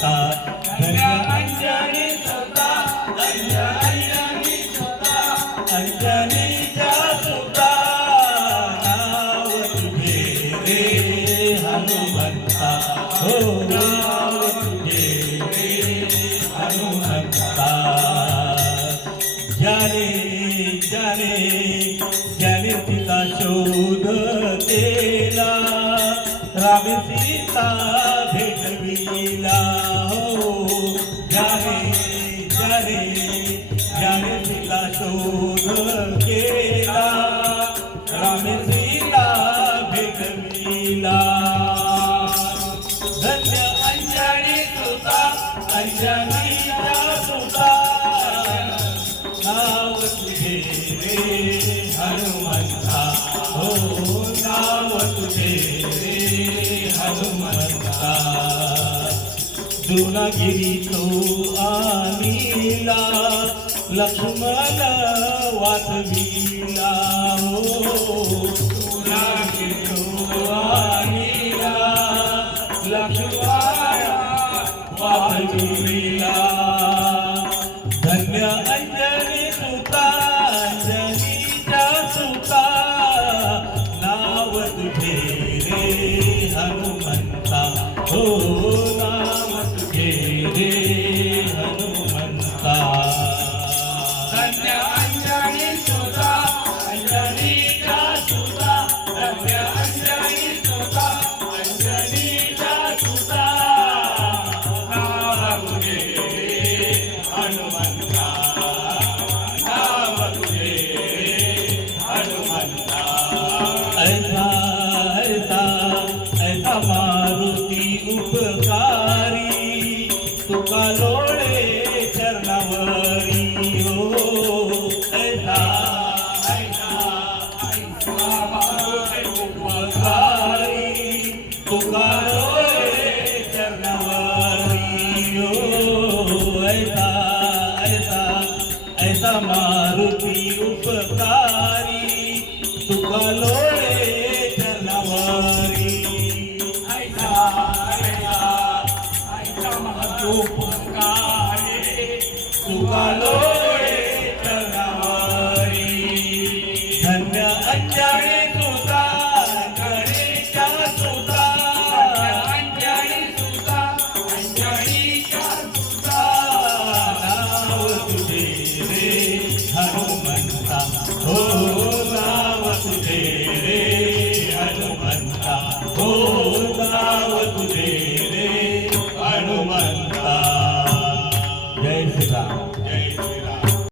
हनुमंता धन्य अंजनी सुता धन्य अंजनी सुता अंजनीच्या सुता नाव तुझे रे हनुमंता हो नाव तुझे रे हनुमंता ज्याने ज्याने ज्याने तिचा शोध केला रामे सीता भेटविला हो ज्याने ज्याने ज्याने तिचा शोध केला रामे सीता भेटविला धन्य अंजनी सुता अंजनीच्या सुता नाव तुझे रे हनुमंता हो नाव तुझे रे हनुमंता द्रोणागिरी तो आनिला लक्ष्मण वाचविला हो द्रोणागिरी तो आनिला लक्ष्मण वाचविला धन्य अंजनी सुता अंजनीच्या सुता नाव तुझे रे हनुमंता हो नाव तुझे रे हनुमंता धन्य अंजनी सुता अंजनीच्या सुता धन्य अंजनी सुता अंजनीच्या सुता नाव तुझे हनुमंता नाव तुझे हनुमंता ऐसा ऐसा ऐसा मारुती उपकारी तुका लोळे चरणावरी हो ऐसा ऐसा ऐसा मारुती उपकारी तुका लोळे चरणावरी हो ऐसा ऐसा ऐसा मारुती उपकारी तुका लोळे चरणावरी ऐसा ऐसा ऐसा मारुती उपकारी तुका लोळे चरणावरी धन्य अंजनी सुता अंजनीच्या सुता अंजनी सुता अंजनीच्या सुता नाव तुझे रे हनुमंता हो नाव तुझे रे हनुमंता हो नाव तुझे रे हनुमंता जय श्री राम जय श्री राम